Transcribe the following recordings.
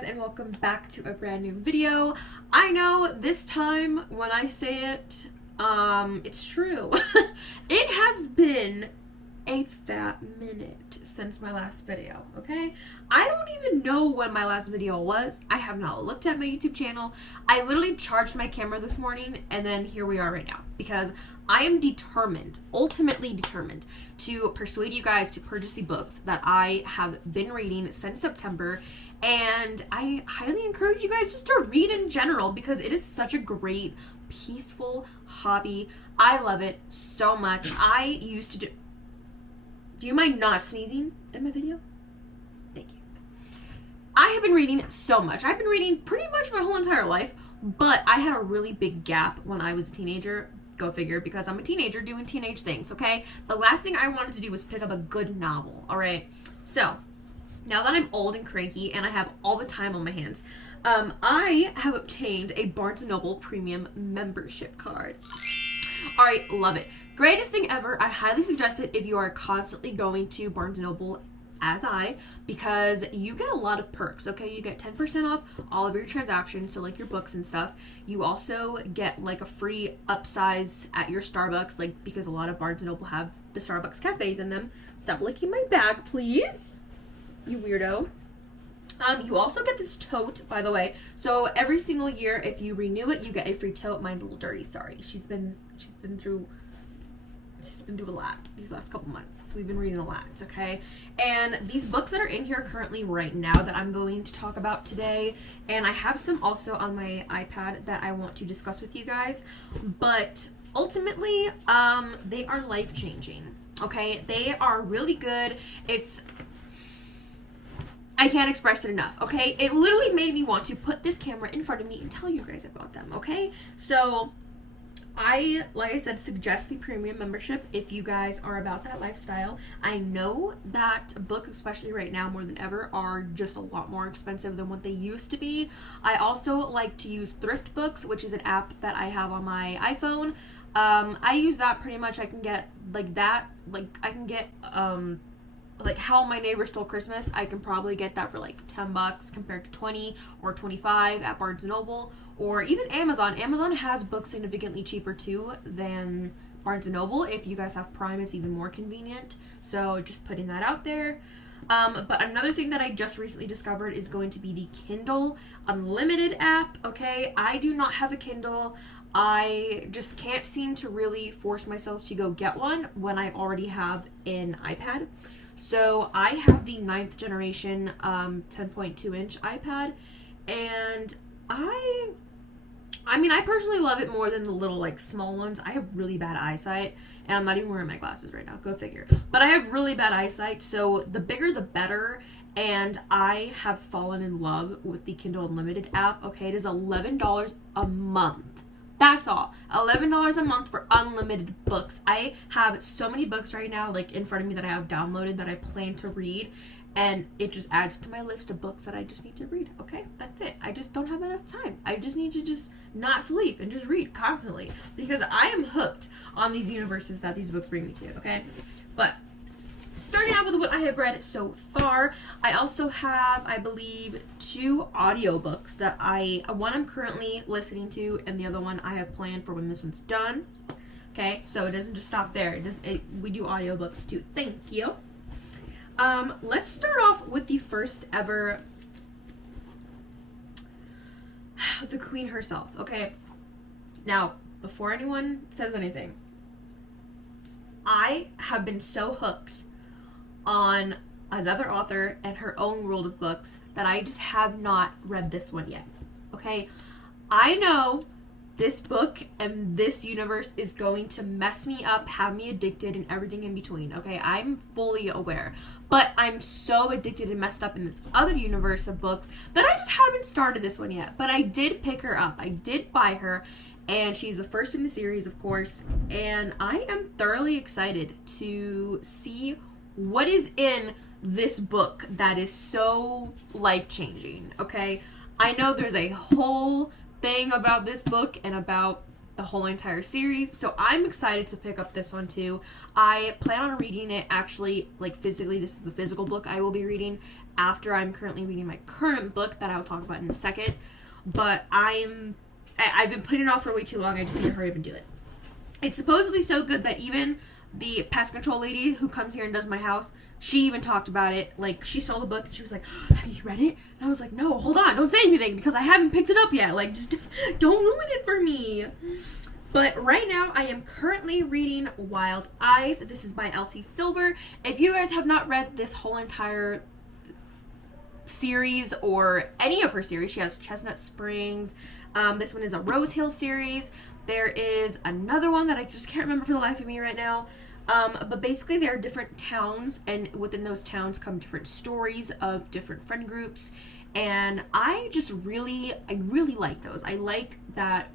guys, and welcome back to a brand new video. I know this time when I say it, it's true. It has been a fat minute since my last video, okay? I don't even know when my last video was. I have not looked at my YouTube channel. I literally charged my camera this morning, and then here we are right now, because I am determined, ultimately determined, to persuade you guys to purchase the books that I have been reading since September. And I highly encourage you guys just to read in general, because it is such a great, peaceful hobby. I love it so much. I used to do you mind not sneezing in my video? Thank you. I have been reading so much. I've been reading pretty much my whole entire life, but I had a really big gap when I was a teenager. Go figure, because I'm a teenager doing teenage things, okay? The last thing I wanted to do was pick up a good novel, all right? So, now that I'm old and cranky and I have all the time on my hands, I have obtained a Barnes & Noble premium membership card. All right, love it. Greatest thing ever. I highly suggest it if you are constantly going to Barnes & Noble as I, because you get a lot of perks, okay? You get 10% off all of your transactions, so like your books and stuff. You also get like a free upsize at your Starbucks, like because a lot of Barnes & Noble have the Starbucks cafes in them. Stop licking my bag, please, you weirdo. You also get this tote, by the way. So every single year, if you renew it, you get a free tote. Mine's a little dirty, sorry. She's been through a lot these last couple months. We've been reading a lot, okay? And these books that are in here currently right now that I'm going to talk about today, and I have some also on my iPad that I want to discuss with you guys, but ultimately, they are life-changing, okay? They are really good. I can't express it enough, okay? It literally made me want to put this camera in front of me and tell you guys about them, okay? So, like I said, suggest the premium membership if you guys are about that lifestyle. I know that books, especially right now more than ever, are just a lot more expensive than what they used to be. I also like to use Thrift Books, which is an app that I have on my iPhone. I use that pretty much. I can get like How My Neighbor Stole Christmas. I can probably get that for like $10 compared to 20 or 25 at Barnes & Noble, or even Amazon. Amazon has books significantly cheaper too than Barnes & Noble. If you guys have Prime, it's even more convenient. So just putting that out there. But another thing that I just recently discovered is going to be the Kindle Unlimited app, okay? I do not have a Kindle. I just can't seem to really force myself to go get one when I already have an iPad. So I have the 9th generation 10.2 inch iPad, and I personally love it more than the little like small ones. I have really bad eyesight, and I'm not even wearing my glasses right now, go figure. But I have really bad eyesight, so the bigger the better, and I have fallen in love with the Kindle Unlimited app, okay? It is $11 a month. That's all. $11 a month for unlimited books. I have so many books right now, like in front of me, that I have downloaded that I plan to read, and it just adds to my list of books that I just need to read, okay? That's it. I just don't have enough time. I just need to just not sleep and just read constantly, because I am hooked on these universes that these books bring me to, okay? But starting out with what I have read so far, I also have, I believe, 2 audiobooks that one I'm currently listening to, and the other one I have planned for when this one's done. Okay, so it doesn't just stop there. We do audiobooks too. Thank you. Let's start off with the first ever, the Queen herself, okay? Now, before anyone says anything, I have been so hooked on another author and her own world of books that I just have not read this one yet, okay? I know this book and this universe is going to mess me up, have me addicted, and everything in between, okay? I'm fully aware, but I'm so addicted and messed up in this other universe of books that I just haven't started this one yet. But I did pick her up. I did buy her, and she's the first in the series, of course, and I am thoroughly excited to see what is in this book that is so life-changing, okay? I know there's a whole thing about this book and about the whole entire series. So I'm excited to pick up this one too. I plan on reading it actually, like physically. This is the physical book I will be reading after I'm currently reading my current book that I'll talk about in a second. But I've been putting it off for way too long. I just need to hurry up and do it. It's supposedly so good that even the pest control lady who comes here and does my house, she even talked about it. Like, she saw the book and she was like, have you read it? And I was like, no, hold on, don't say anything because I haven't picked it up yet. Like, just don't ruin it for me. But right now, I am currently reading Wild Eyes. This is by Elsie Silver. If you guys have not read this whole entire series or any of her series, she has Chestnut Springs. This one is a Rose Hill series. There is another one that I just can't remember for the life of me right now. But basically there are different towns, and within those towns come different stories of different friend groups. And I really like those. I like that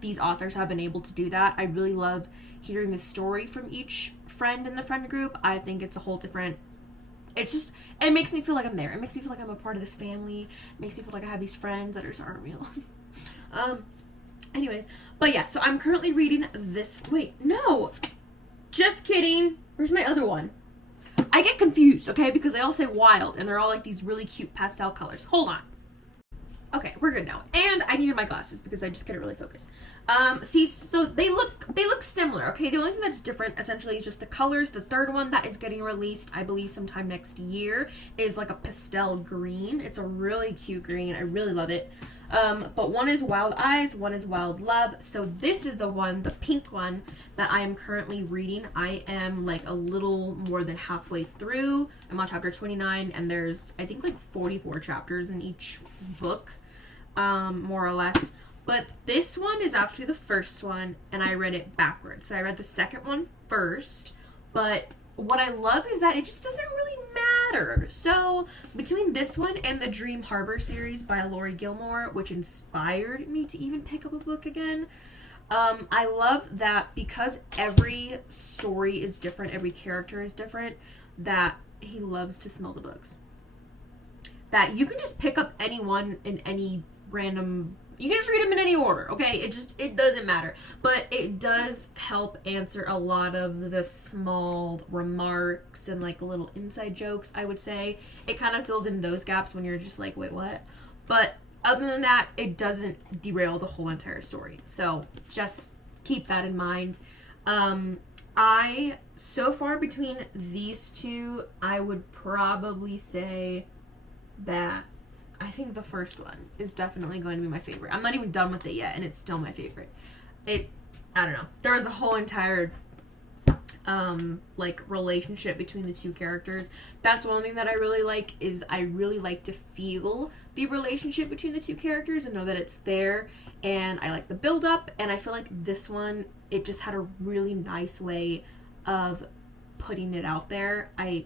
these authors have been able to do that. I really love hearing the story from each friend in the friend group. I think it's a whole different, it makes me feel like I'm there. It makes me feel like I'm a part of this family. It makes me feel like I have these friends that just aren't real. Anyways, but yeah, so I'm currently reading this. Wait, no, just kidding. Where's my other one? I get confused, okay, because they all say wild and they're all like these really cute pastel colors. Hold on. Okay, we're good now. And I needed my glasses because I just couldn't really focus. See, so they look similar, okay? The only thing that's different essentially is just the colors. The third one that is getting released, I believe sometime next year, is like a pastel green. It's a really cute green. I really love it. But one is Wild Eyes, one is Wild Love. So this is the one, the pink one, that I am currently reading. I am like a little more than halfway through. I'm on chapter 29, and there's, I think, like 44 chapters in each book, more or less. But this one is actually the first one, and I read it backwards. So I read the second one first, but what I love is that it just doesn't really matter. So between this one and the Dream Harbor series by Laurie Gilmore, which inspired me to even pick up a book again, I love that because every story is different, every character is different, that he loves to smell the books. That you can just pick up any one in any random, you can just read them in any order, okay? It doesn't matter. But it does help answer a lot of the small remarks and like little inside jokes, I would say. It kind of fills in those gaps when you're just like, wait, what? But other than that, it doesn't derail the whole entire story. So just keep that in mind. So far between these two, I would probably say that I think the first one is definitely going to be my favorite. I'm not even done with it yet, and it's still my favorite. I don't know. There was a whole entire, like, relationship between the two characters. That's one thing that I really like, is I really like to feel the relationship between the two characters and know that it's there. And I like the build-up, and I feel like this one, it just had a really nice way of putting it out there. I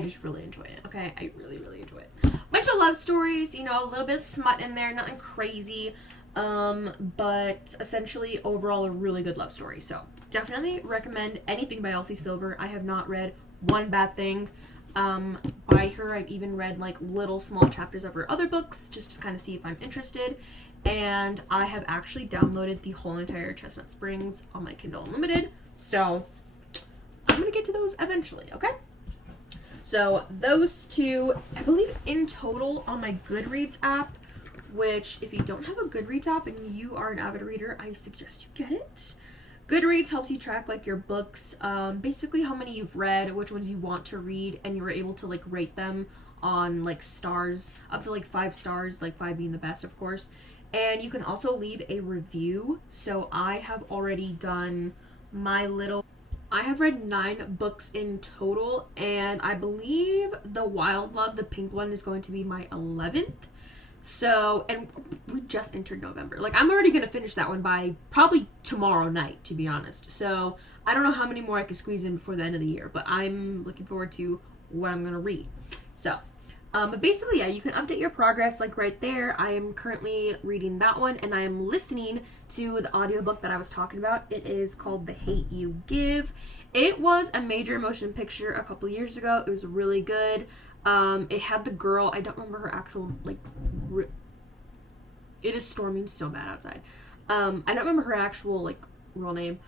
just really enjoy it, okay? I really, really enjoy it. Bunch of love stories, you know, a little bit of smut in there, nothing crazy, but essentially overall a really good love story. So definitely recommend anything by Elsie Silver. I have not read one bad thing by her. I've even read like little small chapters of her other books just to kind of see if I'm interested. And I have actually downloaded the whole entire Chestnut Springs on my Kindle Unlimited. So I'm gonna get to those eventually, okay? So those two, I believe in total on my Goodreads app, which if you don't have a Goodreads app and you are an avid reader, I suggest you get it. Goodreads helps you track like your books, basically how many you've read, which ones you want to read, and you're able to like rate them on like stars, up to like 5 stars, like 5 being the best, of course. And you can also leave a review. So I have already done I have read 9 books in total, and I believe the Wild Love, the pink one, is going to be my 11th. So, and we just entered November. Like, I'm already going to finish that one by probably tomorrow night, to be honest. So, I don't know how many more I can squeeze in before the end of the year, but I'm looking forward to what I'm going to read. So, but basically, yeah, you can update your progress, like right there. I am currently reading that one, and I am listening to the audiobook that I was talking about. It is called The Hate You Give. It was a major motion picture a couple years ago. It was really good. It had the girl, I don't remember her actual, like, it is storming so bad outside. I don't remember her actual, like, real name,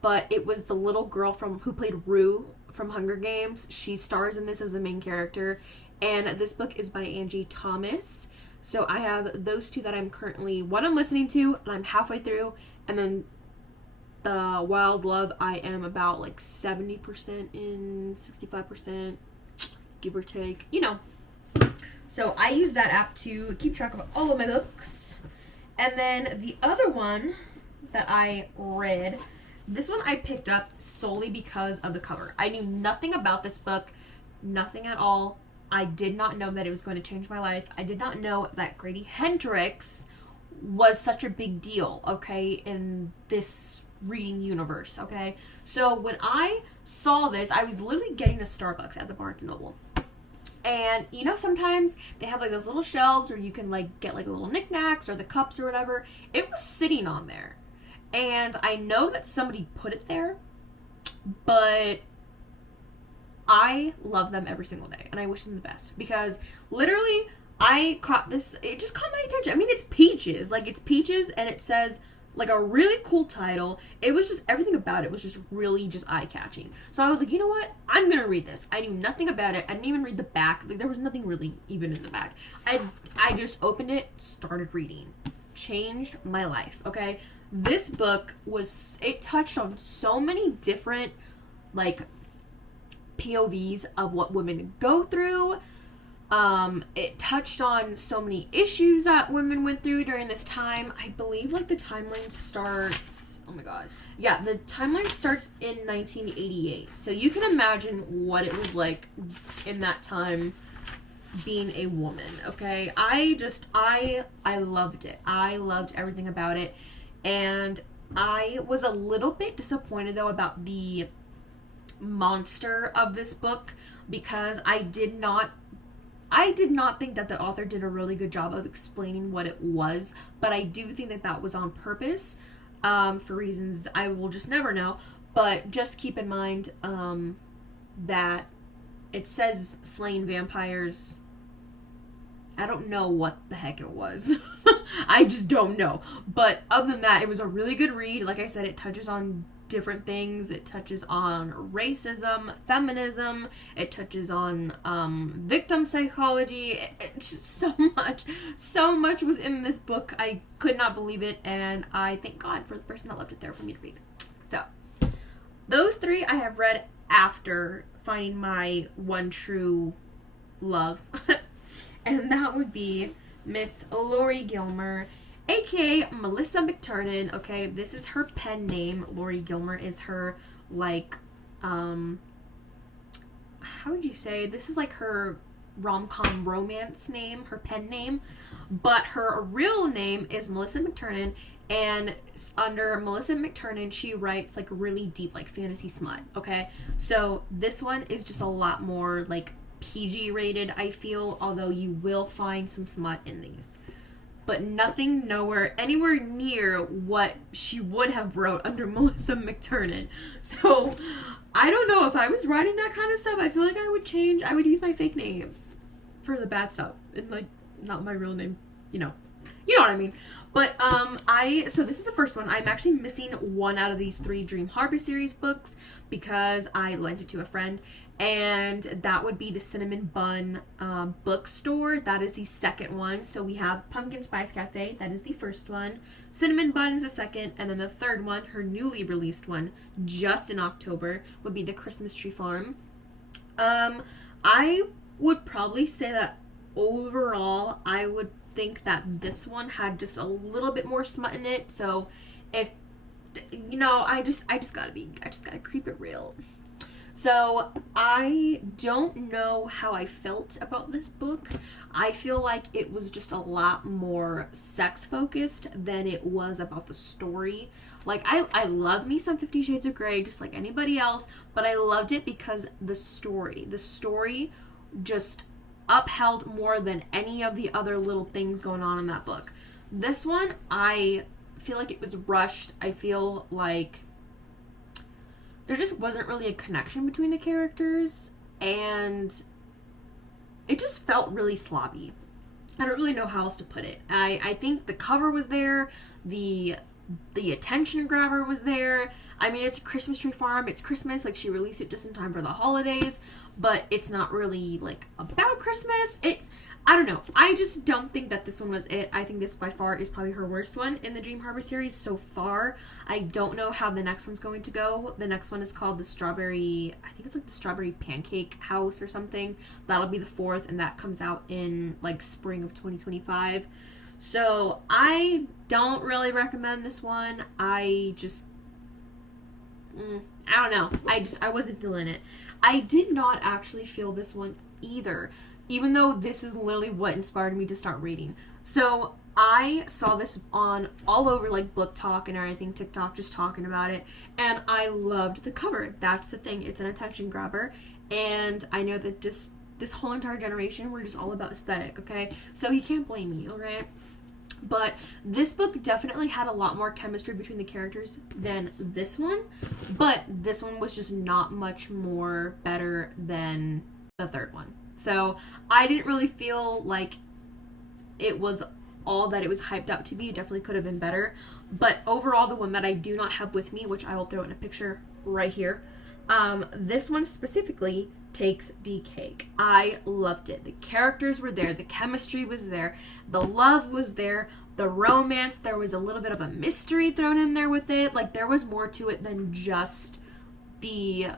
but it was the little girl who played Rue from Hunger Games. She stars in this as the main character, and this book is by Angie Thomas. So I have those two that I'm listening to, and I'm halfway through, and then the Wild Love, I am about like 70% in, 65%, give or take, you know. So I use that app to keep track of all of my books. And then the other one that I read, this one I picked up solely because of the cover. I knew nothing about this book, nothing at all. I did not know that it was going to change my life. I did not know that Grady Hendrix was such a big deal, okay, in this reading universe, okay? So when I saw this, I was literally getting a Starbucks at the Barnes & Noble. And, you know, sometimes they have, like, those little shelves where you can, like, get, like, little knickknacks or the cups or whatever. It was sitting on there. And I know that somebody put it there, but I love them every single day. And I wish them the best. Because, literally, I caught this. It just caught my attention. I mean, it's peaches. Like, it's peaches, and it says, like, a really cool title. It was just, everything about it was just really just eye-catching. So I was like, you know what? I'm gonna read this. I knew nothing about it. I didn't even read the back. Like, there was nothing really even in the back. I just opened it, started reading. Changed my life, okay? This book it touched on so many different, like, POVs of what women go through. It touched on so many issues that women went through during this time. I believe, like, the timeline starts, oh my god. Yeah, the timeline starts in 1988. So you can imagine what it was like in that time being a woman, okay? I loved it. I loved everything about it. And I was a little bit disappointed, though, about the monster of this book, because I did not think that the author did a really good job of explaining what it was, but I do think that that was on purpose, for reasons I will just never know. But just keep in mind that it says slaying vampires. I don't know what the heck it was. I just don't know. But other than that, it was a really good read. Like I said, it touches on different things. It touches on racism, feminism. It touches on victim psychology. It's just so much was in this book. I could not believe it, and I thank God for the person that left it there for me to read. So those three I have read after finding my one true love. And that would be Miss Laurie Gilmore, aka Melissa McTurnan. Okay, this is her pen name. Laurie Gilmore is her, like, how would you say? This is like her rom-com romance name, her pen name. But her real name is Melissa McTurnan, and under Melissa McTurnan, she writes, like, really deep, like, fantasy smut, okay? So this one is just a lot more, like, PG rated, I feel, although you will find some smut in these. But nothing anywhere near what she would have wrote under Melissa McTurnan. So, I don't know, if I was writing that kind of stuff, I feel like I would use my fake name for the bad stuff, and, like, not my real name, you know what I mean. But, so this is the first one. I'm actually missing one out of these 3 Dream Harbor series books because I lent it to a friend, and that would be the Cinnamon Bun bookstore. That is the second one. So we have Pumpkin Spice Cafe. That is the first one. Cinnamon Bun is the second, and then the third one, her newly released one, just in October, would be the Christmas Tree Farm. I would probably say that overall, I would think that this one had just a little bit more smut in it. So if, you know, I just gotta creep it real. So I don't know how I felt about this book. I feel like it was just a lot more sex focused than it was about the story. Like, I love me some 50 Shades of Grey, just like anybody else, but I loved it because the story just upheld more than any of the other little things going on in that book. This one, I feel like it was rushed. I feel like there just wasn't really a connection between the characters, and it just felt really sloppy. I don't really know how else to put it. I think the cover was there, the The attention grabber was there. I mean, it's a Christmas tree farm. It's Christmas. Like, she released it just in time for the holidays. But it's not really, like, about Christmas. I don't know. I just don't think that this one was it. I think this by far is probably her worst one in the Dream Harbor series so far. I don't know how the next one's going to go. The next one is called the Strawberry, I think it's like the Strawberry Pancake House or something. That'll be the 4th, and that comes out in like spring of 2025. So I don't really recommend this one. I don't know. I wasn't feeling it. I did not actually feel this one either, even though this is literally what inspired me to start reading. So I saw this on all over like Book Talk and everything, TikTok, just talking about it, and I loved the cover. That's the thing. It's an attention grabber, and I know that just this whole entire generation, we're just all about aesthetic, okay? So you can't blame me, alright? But this book definitely had a lot more chemistry between the characters than this one, but this one was just not much more better than the third one. So I didn't really feel like it was all that it was hyped up to be. It definitely could have been better. But overall, the one that I do not have with me, which I will throw in a picture right here, this one specifically takes the cake. I loved it. The characters were there. The chemistry was there. The love was there. The romance, there was a little bit of a mystery thrown in there with it. Like, there was more to it than just the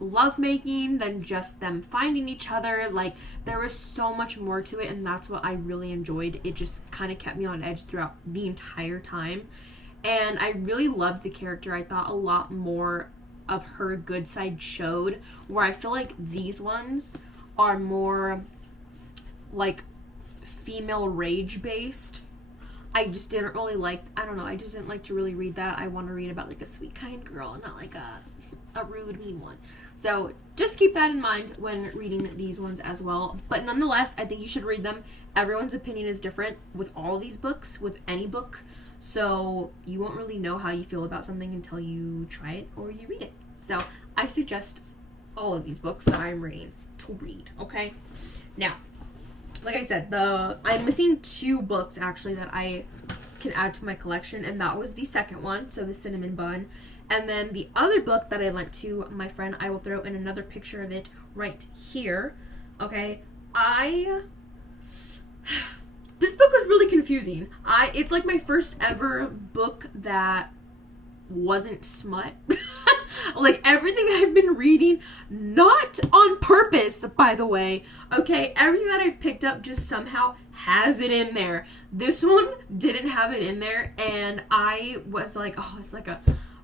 lovemaking, than just them finding each other. Like, there was so much more to it, and that's what I really enjoyed. It just kind of kept me on edge throughout the entire time. And I really loved the character. I thought a lot more of her good side showed, where I feel like these ones are more like female rage based. I just didn't really like, I don't know, I just didn't like to really read that. I want to read about like a sweet, kind girl, not like a rude, mean one. So just keep that in mind when reading these ones as well. But nonetheless, I think you should read them. Everyone's opinion is different with all these books, with any book. So you won't really know how you feel about something until you try it or you read it. So I suggest all of these books that I'm reading to read, okay? Now, like I said, I'm missing 2 books actually that I can add to my collection, and that was the second one, so the Cinnamon Bun. And then the other book that I lent to my friend, I will throw in another picture of it right here, okay? This book was really confusing. It's like my first ever book that wasn't smut. Like, everything I've been reading, not on purpose, by the way, okay? Everything that I've picked up just somehow has it in there. This one didn't have it in there, and I was like, oh, it's like a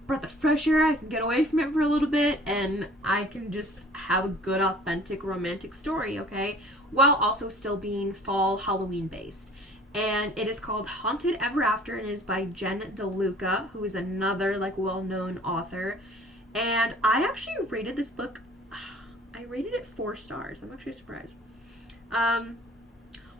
breath of fresh air. I can get away from it for a little bit, and I can just have a good, authentic, romantic story, okay? While also still being fall Halloween based. And it is called Haunted Ever After, and is by Jen DeLuca, who is another like well-known author. And I actually rated this book, I rated it 4 stars. I'm actually surprised.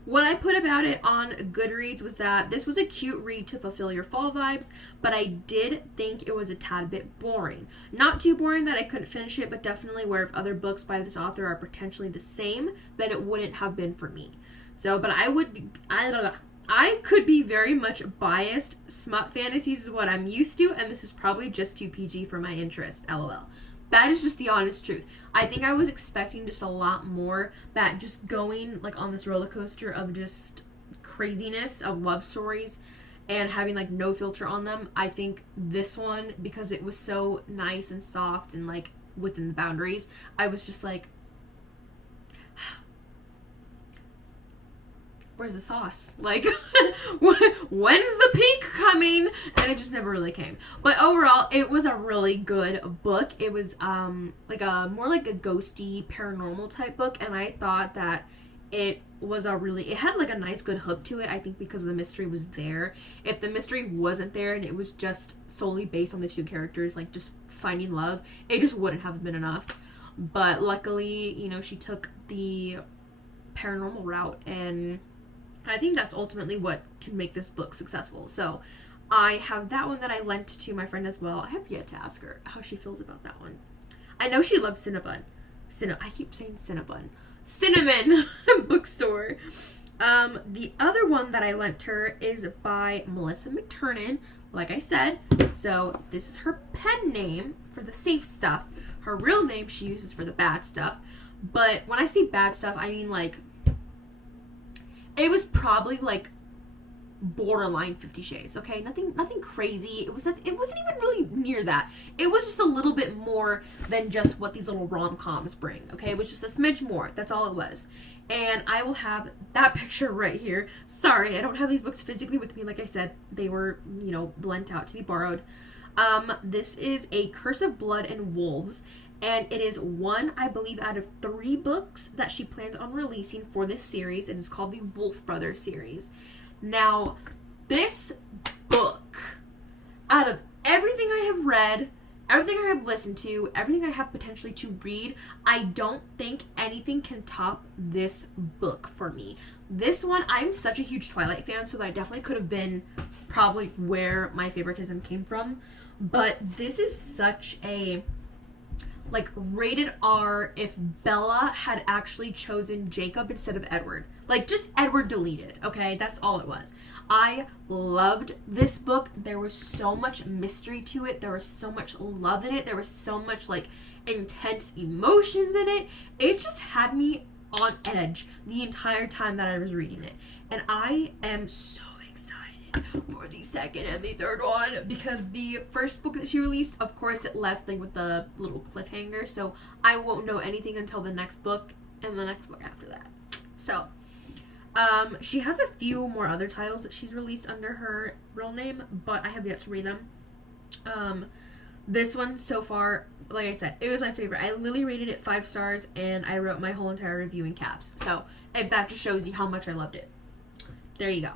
What I put about it on Goodreads was that this was a cute read to fulfill your fall vibes, but I did think it was a tad bit boring. Not too boring that I couldn't finish it, but definitely where if other books by this author are potentially the same, then it wouldn't have been for me. So, but I could be very much biased. Smut fantasies is what I'm used to, and this is probably just too PG for my interest, lol. That is just the honest truth. I think I was expecting just a lot more, that just going like on this roller coaster of just craziness of love stories and having like no filter on them. I think this one, because it was so nice and soft and like within the boundaries, I was just like, where's the sauce? Like, when's the peak coming? And it just never really came. But overall, it was a really good book. It was like a more like a ghosty paranormal type book, and I thought that it had like a nice good hook to it. I think because the mystery was there. If the mystery wasn't there and it was just solely based on the 2 characters like just finding love, it just wouldn't have been enough. But luckily, you know, she took the paranormal route, and I think that's ultimately what can make this book successful. So I have that one that I lent to my friend as well. I have yet to ask her how she feels about that one. I know she loves Cinnabon. I keep saying Cinnabon. Cinnamon bookstore. The other one that I lent her is by Melissa McTernan, like I said. So this is her pen name for the safe stuff. Her real name she uses for the bad stuff. But when I say bad stuff, I mean like, it was probably like borderline 50 Shades, okay? Nothing crazy. It wasn't even really near that. It was just a little bit more than just what these little rom-coms bring, okay? It was just a smidge more. That's all it was. And I will have that picture right here. Sorry, I don't have these books physically with me. Like I said, they were, lent out to be borrowed. This is A Curse of Blood and Wolves, and it is one, I believe, out of 3 books that she plans on releasing for this series. It is called the Wolf Brothers series. Now, this book, out of everything I have read, everything I have listened to, everything I have potentially to read, I don't think anything can top this book for me. This one, I'm such a huge Twilight fan, so that definitely could have been probably where my favoritism came from. But this is such a, like, rated R if Bella had actually chosen Jacob instead of Edward. Like, just Edward deleted, okay? That's all it was. I loved this book. There was so much mystery to it. There was so much love in it. There was so much, like, intense emotions in it. It just had me on edge the entire time that I was reading it. And I am so excited for the second and the third one, because the first book that she released, of course, it left, like, with the little cliffhanger. So I won't know anything until the next book and the next book after that. So she has a few more other titles that she's released under her real name, but I have yet to read them. This one so far, like I said, it was my favorite. I literally rated it 5 stars, and I wrote my whole entire review in caps. So if that just shows you how much I loved it. There you go.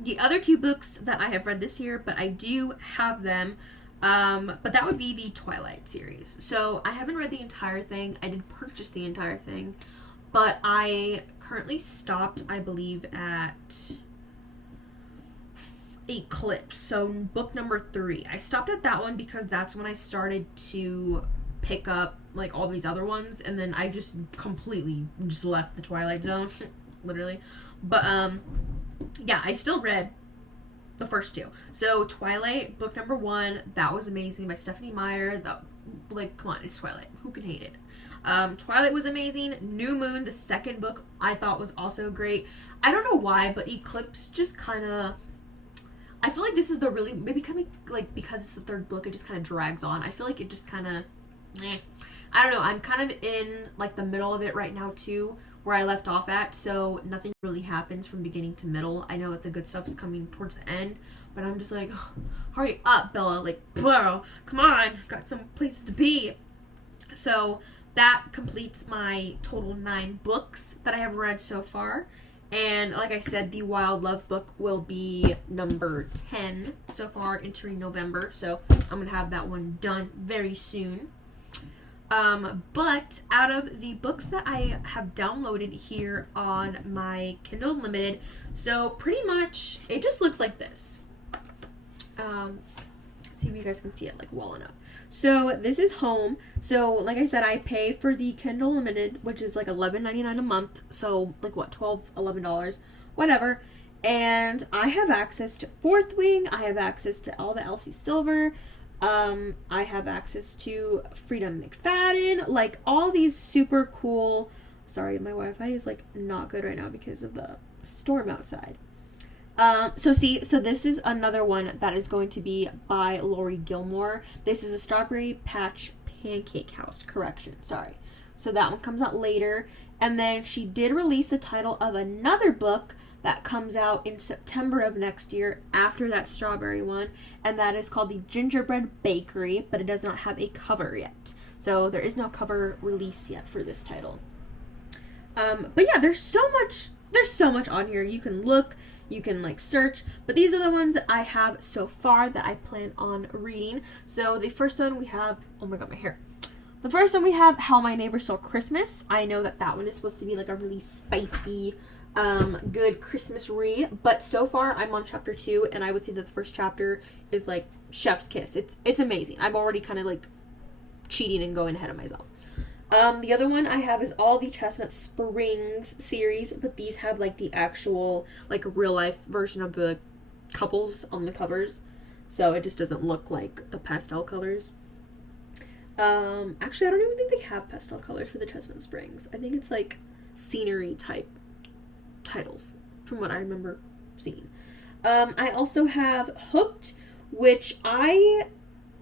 The other 2 books that I have read this year, but I do have them, but that would be the Twilight series. So I haven't read the entire thing. I did purchase the entire thing. But I currently stopped, I believe, at Eclipse. So book number 3. I stopped at that one because that's when I started to pick up, like, all these other ones. And then I just completely just left the Twilight Zone. Literally. But, yeah, I still read the first 2. So Twilight, book number 1, that was amazing, by Stephanie Meyer. Like, come on, it's Twilight. Who can hate it? Twilight was amazing. New Moon, the second book, I thought was also great. I don't know why, but Eclipse just kind of, I feel like this is the really, maybe kind of, like, because it's the third book, it just kind of drags on. I feel like it just kind of, I don't know. I'm kind of in, like, the middle of it right now, too, where I left off at, so nothing really happens from beginning to middle. I know that the good stuff is coming towards the end, but I'm just like, oh, hurry up, Bella. Like, bro, come on. Got some places to be. So that completes my total 9 books that I have read so far. And like I said, the Wild Love book will be number 10 so far, entering November. So I'm going to have that one done very soon. But out of the books that I have downloaded here on my Kindle Unlimited, so pretty much it just looks like this. See if you guys can see it, like, well enough. So this is home. So like I said, I pay for the Kindle Unlimited, which is like $11.99 a month. So like what, $11, whatever. And I have access to Fourth Wing. I have access to all the Elsie Silver. I have access to Freedom McFadden. Like, all these super cool. Sorry, my Wi-Fi is, like, not good right now because of the storm outside. So this is another one that is going to be by Laurie Gilmore. This is a Strawberry Patch Pancake House. Correction, sorry. So that one comes out later. And then she did release the title of another book that comes out in September of next year after that strawberry one. And that is called The Gingerbread Bakery, but it does not have a cover yet. So there is no cover release yet for this title. But yeah, there's so much on here. You can look, you can, like, search, but these are the ones that I have so far that I plan on reading. So the first one we have, oh my god, my hair. The first one we have How My Neighbor Stole Christmas. I know that one is supposed to be, like, a really spicy, good Christmas read, but so far I'm on chapter 2, and I would say that the first chapter is, like, chef's kiss. It's amazing. I'm already kind of, like, cheating and going ahead of myself. The other one I have is all the Chestnut Springs series, but these have like the actual like real life version of the couples on the covers, so it just doesn't look like the pastel colors. Actually, I don't even think they have pastel colors for the Chestnut Springs. I think it's like scenery type titles from what I remember seeing. I also have Hooked, which I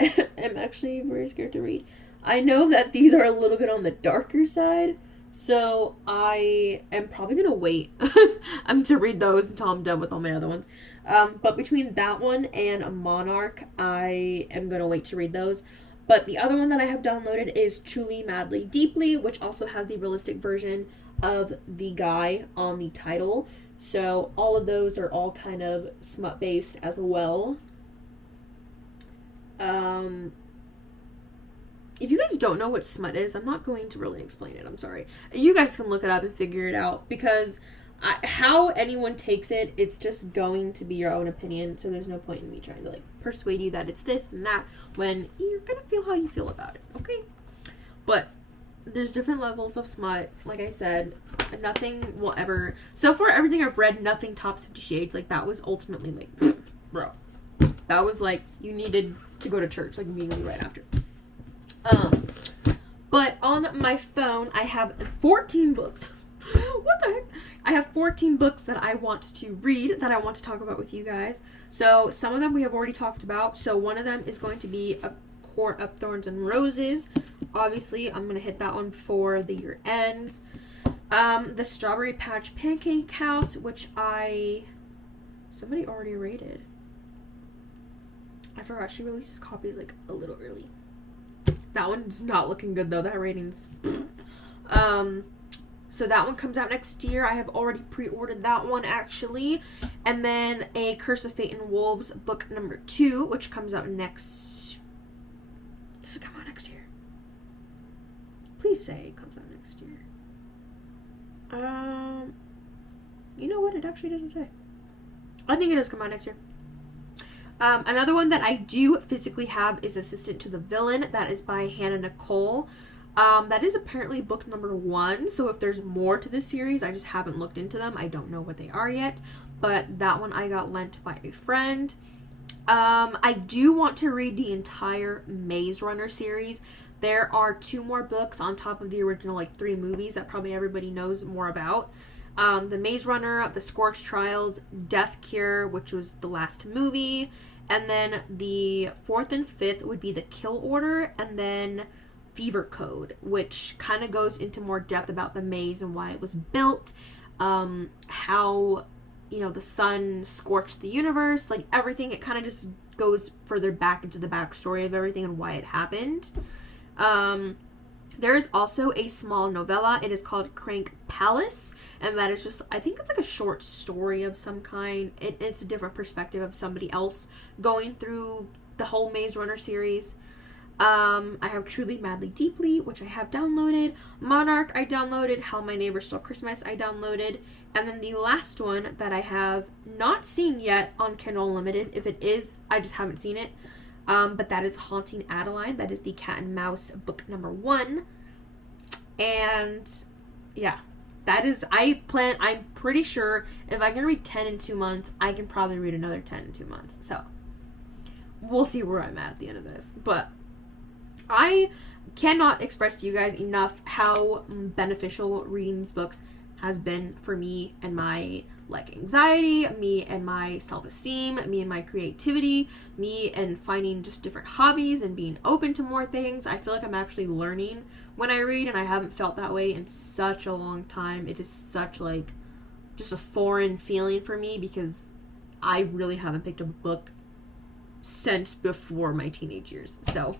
am actually very scared to read. I know that these are a little bit on the darker side, so I am probably gonna wait to read those until I'm done with all my other ones. But between that one and Monarch, I am gonna wait to read those. But the other one that I have downloaded is Truly Madly Deeply, which also has the realistic version of the guy on the title. So all of those are all kind of smut based as well. If you guys don't know what smut is, I'm not going to really explain it. I'm sorry. You guys can look it up and figure it out, because how anyone takes it, it's just going to be your own opinion. So there's no point in me trying to like persuade you that it's this and that when you're gonna feel how you feel about it. Okay, but there's different levels of smut. Like I said, nothing will ever. So far, everything I've read, nothing tops 50 Shades. Like that was ultimately like, bro, that was like you needed to go to church like immediately right after. But on my phone, I have 14 books. What the heck? I have 14 books that I want to read, that I want to talk about with you guys. So some of them we have already talked about. So one of them is going to be A Court of Thorns and Roses. Obviously, I'm going to hit that one before the year ends. The Strawberry Patch Pancake House, which somebody already rated. I forgot she releases copies like a little early. That one's not looking good though. That rating's so that one comes out next year. I have already pre-ordered that one actually. And then A Curse of Fate and Wolves book number 2, which comes out next. Does it come out next year? Please say it comes out next year. You know what? It actually doesn't say. I think it does come out next year. Another one that I do physically have is Assistant to the Villain. That is by Hannah Nicole. That is apparently book number 1. So if there's more to this series, I just haven't looked into them. I don't know what they are yet. But that one I got lent by a friend. I do want to read the entire Maze Runner series. There are 2 more books on top of the original 3 movies that probably everybody knows more about. The Maze Runner, The Scorched Trials, Death Cure, which was the last movie, and then the 4th and 5th would be The Kill Order, and then Fever Code, which kind of goes into more depth about the maze and why it was built, how, the sun scorched the universe, everything. It kind of just goes further back into the backstory of everything and why it happened. There is also a small novella. It is called Crank Palace, and that is just, I think it's a short story of some kind. It's a different perspective of somebody else going through the whole Maze Runner series. I have Truly Madly Deeply, which I have downloaded. Monarch I downloaded. How My Neighbor Stole Christmas I downloaded. And then the last one that I have not seen yet on Kindle Unlimited. If it is, I just haven't seen it. But that is Haunting Adeline. That is the Cat and Mouse book number 1. And yeah, that is, I'm pretty sure if I can read 10 in 2 months, I can probably read another 10 in 2 months. So we'll see where I'm at the end of this. But I cannot express to you guys enough how beneficial reading these books has been for me and my anxiety, me and my self-esteem, me and my creativity, me and finding just different hobbies and being open to more things. I feel like I'm actually learning when I read, and I haven't felt that way in such a long time. It is such just a foreign feeling for me, because I really haven't picked up a book since before my teenage years. So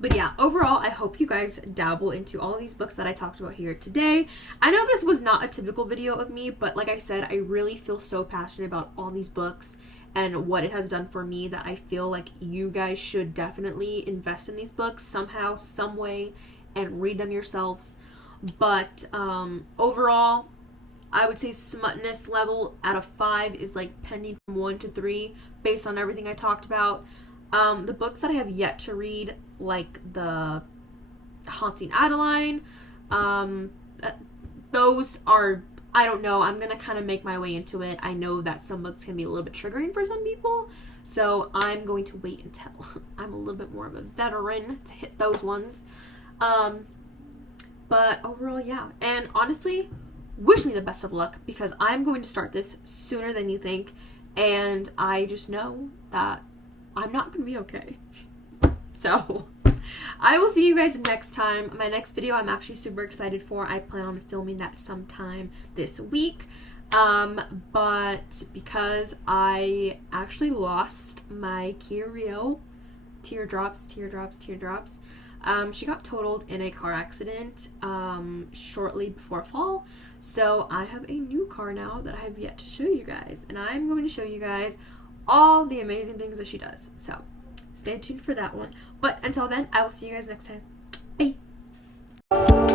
but yeah, overall, I hope you guys dabble into all of these books that I talked about here today. I know this was not a typical video of me, but like I said, I really feel so passionate about all these books and what it has done for me that I feel like you guys should definitely invest in these books somehow, some way, and read them yourselves. But overall, I would say smutness level out of 5 is pending from 1 to 3 based on everything I talked about. The books that I have yet to read, Haunting Adeline. Those are, I don't know, I'm gonna kind of make my way into it. I know that some books can be a little bit triggering for some people, so I'm going to wait until I'm a little bit more of a veteran to hit those ones. But overall, yeah. And honestly, wish me the best of luck, because I'm going to start this sooner than you think, and I just know that I'm not going to be okay. So, I will see you guys next time. My next video I'm actually super excited for. I plan on filming that sometime this week. But because I actually lost my Kia Rio, teardrops, she got totaled in a car accident shortly before fall. So I have a new car now that I have yet to show you guys. And I'm going to show you guys all the amazing things that she does. So stay tuned for that one. But until then, I will see you guys next time. Bye!